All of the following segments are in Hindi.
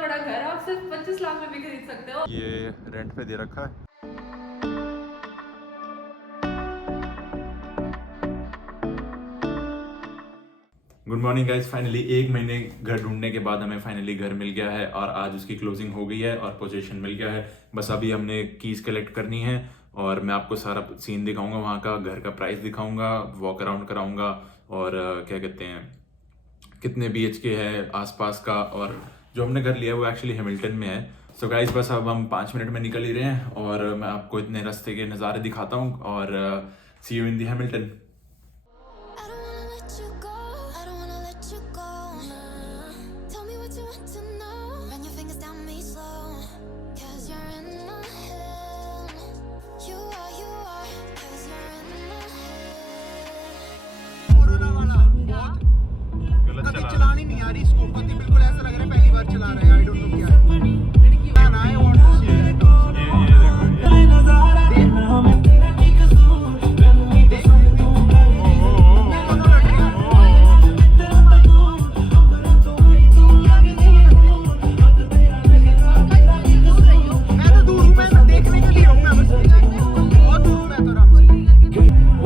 बड़ा घर आप सिर्फ 25 लाख में भी खरीद सकते हो। ये रेंट पे दे रखा है। गुड मॉर्निंग गाइस, फाइनली 1 महीने घर ढूंढने के बाद हमें फाइनली घर मिल गया है और आज उसकी क्लोजिंग हो गई है और पोजीशन मिल गया है। बस अभी हमने कीज कलेक्ट करनी है और मैं आपको सारा सीन दिखाऊंगा, वहाँ का घर का प्राइस दिखाऊंगा, वॉक अराउंड कराऊंगा और क्या कहते हैं कितने BHK है आसपास का। और जो हमने घर लिया है वो एक्चुअली हैमिल्टन में है। सो गाइस बस अब हम 5 मिनट में निकल ही रहे हैं और मैं आपको इतने रास्ते के नज़ारे दिखाता हूँ और सी यू इन दी हैमिल्टन। चलानी नहीं आ रही इसको, पति बिल्कुल ऐसा लग रहा है पहली बार चला रहा है। आई डोंट नो क्या है। I want to see that. मैं तो दूर हूँ, मैं देखने के लिए हूँ, मैं बस बहुत दूर हूँ मैं तो आराम से।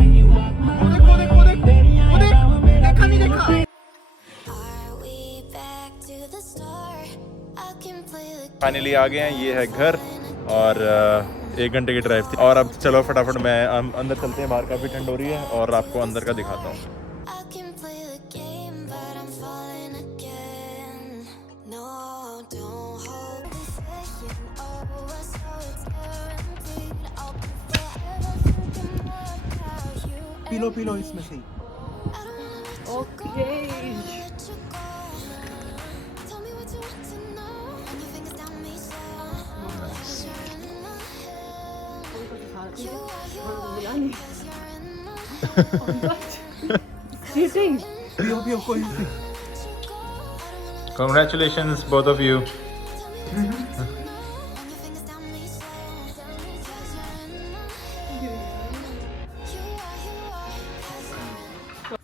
वो देख देखा नहीं देखा। फाइनली आ गए हैं, ये है घर और 1 घंटे की ड्राइव थी। और अब चलो फटाफट मैं अंदर चलते हैं, बाहर काफ़ी ठंड हो रही है और आपको अंदर का दिखाता हूँ। पी लो इसमें से ही। ओके पियो कोई नहीं। Congratulations both of you.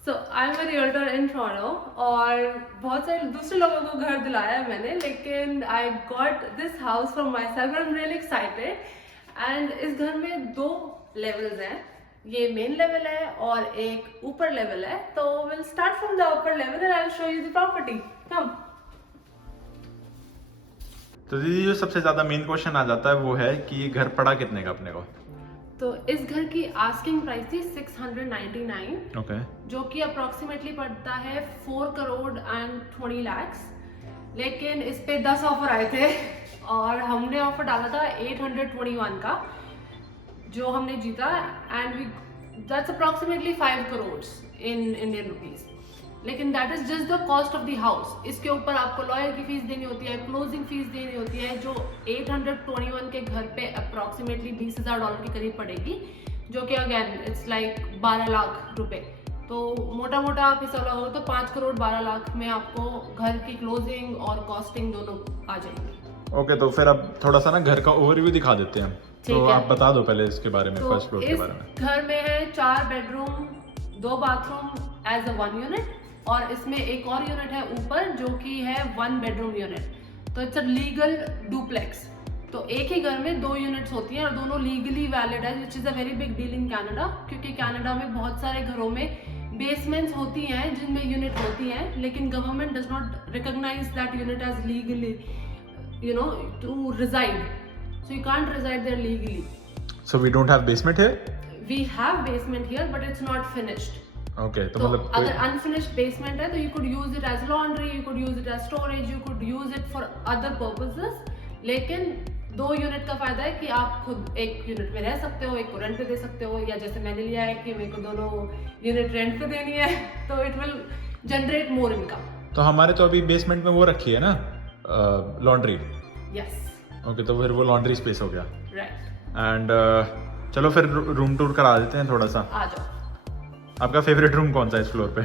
So I'm a realtor in Toronto और बहुत सारे दूसरे लोगों को घर दिलाया है मैंने, लेकिन I got this house for myself and I'm really excited. And इस घर में 2 levels हैं, ये मेन लेवल है और एक ऊपर लेवल है। तो we'll start from the upper level and I'll show you the property. Come. तो दीदी जो सबसे ज़्यादा मेन क्वेश्चन आ जाता है वो है कि ये घर पड़ा कितने का अपने को? तो इस घर की आस्किंग प्राइस थी 699, ओके जो कि अप्रोक्सीमेटली पड़ता है 4 करोड़ एंड 20 lakhs। लेकिन इस पे 10 ऑफर आए थे और हमने ऑफर डाला था 821 का, जो हमने जीता and that's approximately 5 crore in Indian rupees. लेकिन that is just the cost of the house. इसके ऊपर आपको लॉयर की फीस देनी होती है, क्लोजिंग फीस देनी होती है, जो 821 के घर पे अप्रोक्सीमेटली $20,000 के करीब पड़ेगी, जो कि अगेन इट्स लाइक 12 लाख रुपए। तो मोटा मोटा आप हिसाब लगाओ तो 5 करोड़ 12 लाख में आपको घर की क्लोजिंग और कॉस्टिंग दोनों आ जाएंगी। ओके तो फिर अब थोड़ा सा ना घर का ओवरव्यू दिखा देते हैं। तो है। आप बता दो पहले इसके बारे में, तो फर्स्ट फ्लोर के बारे में। घर में है 4 bedroom 2 bathroom as a 1 unit और इसमें एक और यूनिट है ऊपर जो कि है 1 बेडरूम यूनिट। तो इट्स अ लीगल डुप्लेक्स। तो एक ही घर में 2 यूनिट्स होती हैं और दोनों लीगली वैलिड है, which is a very big deal in Canada, क्योंकि कनाडा में बहुत सारे घरों में बेसमेंट्स होती हैं जिनमें यूनिट होती हैं, लेकिन government does not recognise that unit as legally to reside, so you can't reside there legally. So we don't have basement here? We have basement here but it's not finished. Okay तो तो मतलब अगर अनफिनिश्ड बेसमेंट है तो you could use it as laundry, you could use it as storage, you could use it for other purposes. लेकिन 2 यूनिट का फायदा है कि आप खुद एक यूनिट में रह सकते हो, एक को रेंट पे दे सकते हो, या जैसे मैंने लिया है कि मेरे को दोनों यूनिट रेंट पे देनी है, तो it will generate more income. तो हमारे तो अभी बेसमेंट में वो रखी है ना लॉन्ड्री। यस ओके तो फिर वो लॉन्ड्री स्पेस हो गया। राइट। एंड चलो फिर रूम टूर करा देते हैं थोड़ा सा। आ जाओ। आपका फेवरेट रूम कौन सा है इस फ्लोर पे?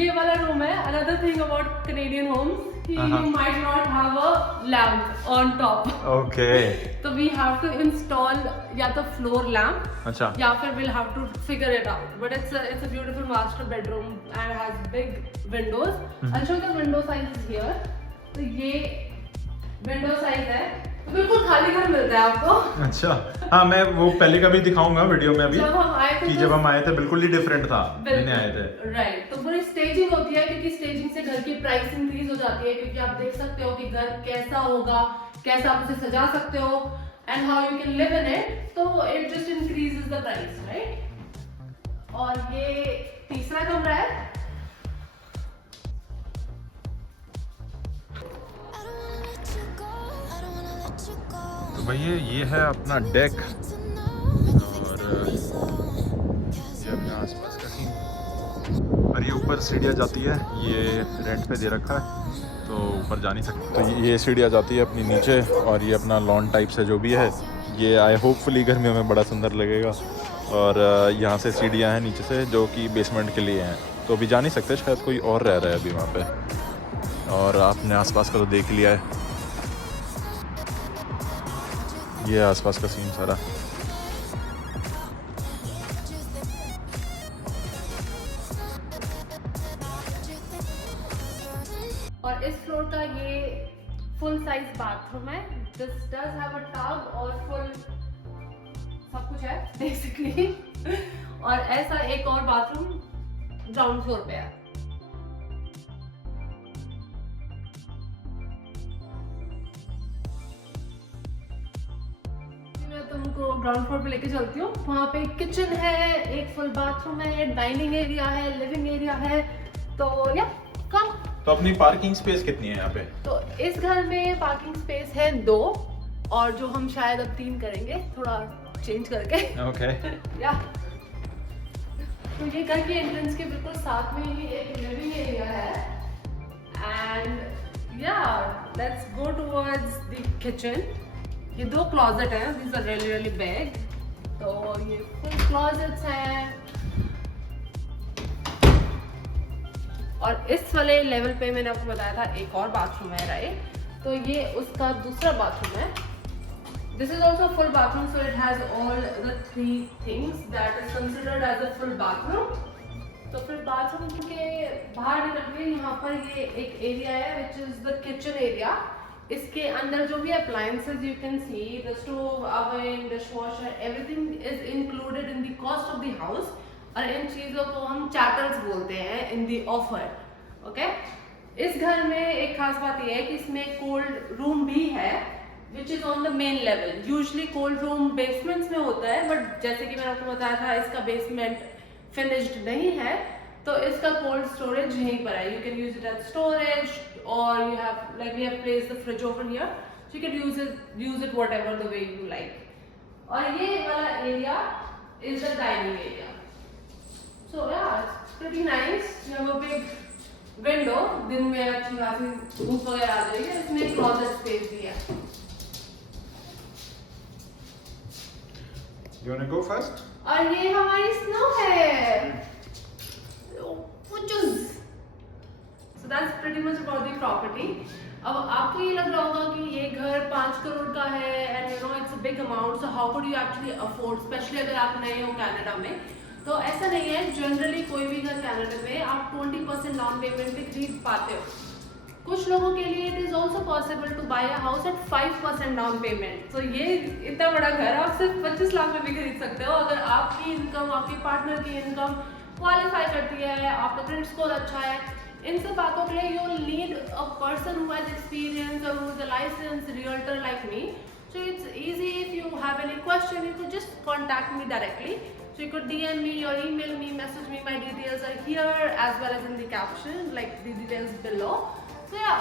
ये वाला रूम है। Another thing about Canadian homes, you might not have a lamp on top. Okay तो we have to install या तो floor lamp, अच्छा, या फिर we'll have to figure it out. But it's a beautiful master bedroom and has big windows. I'll show you the window sizes here. तो ये विंडो साइज है, तो बिल्कुल खाली घर मिलता है आपको। अच्छा, हाँ मैं वो पहले का भी दिखाऊंगा वीडियो में अभी, जब हम आए थे कि जब हम आए थे बिल्कुल ही डिफरेंट था, मैंने आए थे। राइट, तो पूरी स्टेजिंग होती है, क्योंकि स्टेजिंग से घर की प्राइस इंक्रीज हो जाती है, क्योंकि आप देख सकते हो कि घर कैसा होगा, कैसा आप उसे सजा सकते हो and how you can live in it, तो it just increases the price, right. और ये तीसरा कमरा है। तो भैया ये है अपना डेक, और ये अपना आसपास का सीन, और ये ऊपर सीढ़ियाँ जाती है, ये रेंट पे दे रखा है तो ऊपर जा नहीं सकते, तो ये सीढ़ियाँ जाती है अपनी नीचे, और ये अपना लॉन टाइप से जो भी है, ये आई होपफुली घर में हमें बड़ा सुंदर लगेगा। और यहाँ से सीढ़ियाँ हैं नीचे से जो कि बेसमेंट के लिए हैं, तो अभी जा नहीं सकते, शायद कोई और रह रहा है अभी वहाँ पे। और आपने आसपास का तो देख लिया है, ये आसपास का सीन सारा। और इस फ्लोर का ये फुल साइज बाथरूम है। This does have a tub और फुल सब कुछ है बेसिकली। और ऐसा एक और बाथरूम ग्राउंड फ्लोर पे है। मैं तुमको ग्राउंड फ्लोर पे लेके चलती हूँ। वहाँ पे किचन है, एक फुल बाथरूम है, डाइनिंग एरिया है, लिविंग एरिया है। तो या कम। तो अपनी पार्किंग स्पेस कितनी है यहाँ पे? तो इस घर में पार्किंग स्पेस है 2, और जो हम शायद अब 3 करेंगे, थोड़ा चेंज करके। ओके। या तो ये घर के एंट्रेंस के बिल्कुल साथ में ही एक लिविंग एरिया है। एंड या let's go towards the kitchen. ये 2 क्लोजेट हैं, these are really really big. तो ये फुल क्लोजेट्स हैं। और इस वाले लेवल पे मैंने आपको बताया था एक और बाथरूम है, राइट? तो ये उसका दूसरा बाथरूम है। This is also full bathroom, so it has all the 3 things that is considered as a full bathroom. तो फिर बाथरूम के बाहर निकल के यहाँ पर ये एक एरिया है which is the kitchen area. इसके अंदर जो भी appliances you can see, the stove, oven, dishwasher, everything is included in the cost of the house. और इन चीज़ों को हम चैटर्स बोलते हैं इन दी ऑफर। ओके, इस घर में एक खास बात यह है कि इसमें कोल्ड रूम भी है which is on the main level. Usually cold room basements में होता है, बट जैसे कि मैंने आपको बताया था इसका बेसमेंट फिनिश्ड नहीं है, तो इसका कोल्ड स्टोरेज यहीं पर है। You can use it as storage, और you have like we have placed the fridge over here, so you can use it whatever the way you like. और ये वाला area is the dining area. So yeah, it's pretty nice. You have a big window. दिन में अच्छी खासी धूप वगैरह आ जाएगी। इसमें closet space भी है। You wanna go first? और ये हमारी snow है। So that's pretty much about the property. अब आपको ये लग रहा होगा कि ये घर 5 करोड़ का है and you know it's a big amount. So how could you actually afford, especially अगर आप नए हो कनाडा में? तो ऐसा नहीं है। जनरली कोई भी घर कनाडा में आप 20% डाउन पेमेंट पे खरीद पाते हो। कुछ लोगों के लिए it is also possible to buy a house at 5% down payment. तो ये इतना बड़ा घर आप सिर्फ 25 लाख में भी खरीद सकते हो, अगर आपकी इनकम, आपके पार्टनर की इनकम क्वालिफाई करती है, आपका क्रेडिट स्कोर अच्छा है। इन सब बातों के लिए you will need a person who has experience और who is a licensed realtor like me. So it's easy, if you have any question you could just contact me directly. So you could DM me or email me, message me. My details are here as well as in the caption, like the details below. So yeah,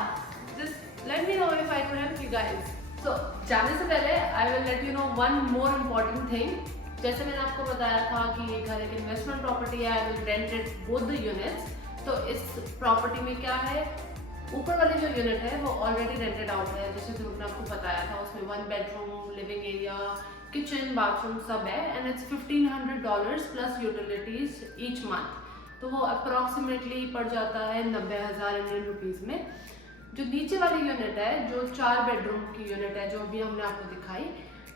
just let me know if I could help you guys. So जाने से पहले I will let you know one more important thing. जैसे मैंने आपको बताया था कि ये घर एक इन्वेस्टमेंट प्रॉपर्टी है, I will rent it both the units. तो इस प्रॉपर्टी में क्या है, ऊपर वाली जो यूनिट है वो ऑलरेडी रेंटेड आउट है, जैसे कि मैंने आपको बताया था। उसमें 1 bedroom, living area, kitchen, bathroom सब है and it's $1,500 plus utilities each month. तो वो अप्रॉक्सीमेटली पड़ जाता है 90,000 इंडियन रुपीज़ में। जो नीचे वाली यूनिट है, जो 4 बेडरूम की यूनिट है, जो अभी हमने आपको दिखाई,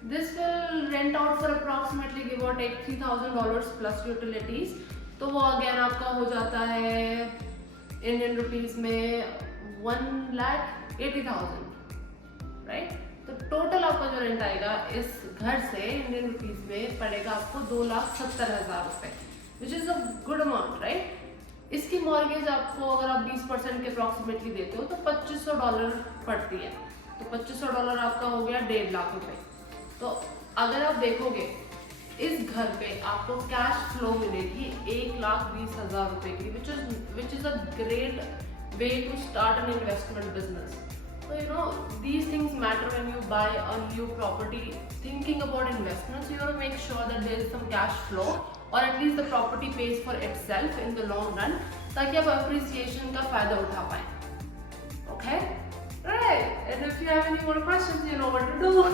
this will rent out for approximately give और टेक $3,000 प्लस यूटिलिटीज। तो वो अगेन आपका हो जाता है इंडियन रुपीज़ में 1 लाख 80,000, राइट? तो टोटल आपका जो रेंट आएगा इस घर से इंडियन रुपीज में पड़ेगा आपको 2,70,000 रुपए, विच is a good amount, right? इसकी मॉर्गेज आपको अगर आप 20% के अप्रॉक्सीमेटली देते हो तो $2,500 पड़ती है। तो $2,500 आपका हो गया 1.5 लाख रुपए। तो अगर आप देखोगे इस घर पे आपको कैश फ्लो मिलेगी 1,20,000 रुपए की, which is a great way to start an investment business. So these things matter when you buy a new property. Thinking about investments, you have to make sure that there is some cash flow, or at least the property pays for itself in the long run, ताकि आप appreciation का फायदा उठा पाएं। Okay? Right. And if you have any more questions, you know what to do.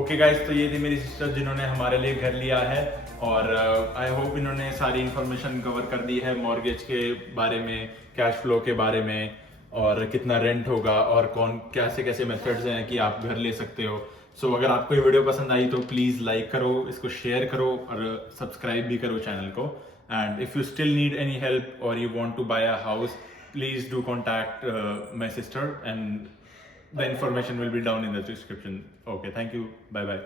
Okay guys, तो ये थी मेरी सिस्टर जिन्होंने हमारे लिए घर लिया है, और आई होप इन्होंने सारी इन्फॉर्मेशन कवर कर दी है मॉर्गेज के बारे में, कैश फ्लो के बारे में, और कितना रेंट होगा, और कौन कैसे कैसे मेथड्स हैं कि आप घर ले सकते हो। सो अगर आपको ये वीडियो पसंद आई तो प्लीज़ लाइक करो, इसको शेयर करो और सब्सक्राइब भी करो चैनल को। And if you still need any help और you want to buy a house, please do contact my sister, and the information will be down in the description. Okay, thank you. Bye bye.